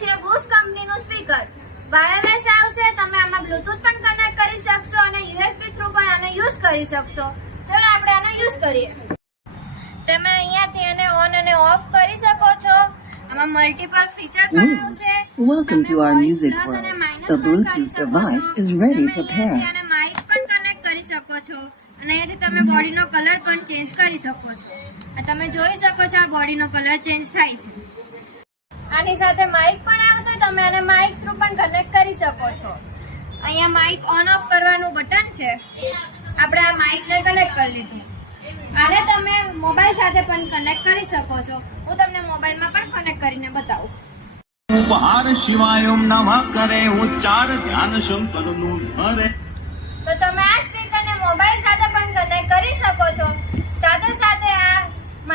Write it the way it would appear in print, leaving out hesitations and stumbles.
છે બુશ કંપનીનું speaker. Wireless આવશે, તમે આમાં બ્લૂટૂથ પણ કનેક્ટ કરી શકશો અને યુએસબી થ્રુ પણ આને યુઝ કરી શકશો. ચલો આપણે આને યુઝ કરીએ. તમે અહીંયાથી આને ઓન અને ઓફ કરી શકો છો. આમાં મલ્ટીપલ ફીચર પણ આવશે. Welcome to our music world. The Bluetooth device is ready for pair. આને માઇક પણ કનેક્ટ કરી શકો છો અને અહીંયાથી તમે બોડીનો કલર પણ ચેન્જ કરી શકો છો. તમે જોઈ શકો છો આ બોડીનો કલર ચેન્જ થાય છે. આની સાથે માઇક પણ આવશે, તમે આને માઇક થ્રુ પણ કનેક્ટ કરી શકો છો. અહીંયા માઇક ઓન ઓફ કરવાનું બટન છે. આપણે આ માઇકને કનેક્ટ કરી લીધું. આને તમે મોબાઈલ સાથે પણ કનેક્ટ કરી શકો છો. હું તમને મોબાઈલમાં પણ કનેક્ટ કરીને બતાવું. ઉપહાર શિવાય ઓમ નમઃ કરે ઉચ્ચાર ધ્યાન શંકરનું ધરે. તો તમે આ સ્પીકરને મોબાઈલ સાથે પણ કનેક્ટ કરી શકો છો.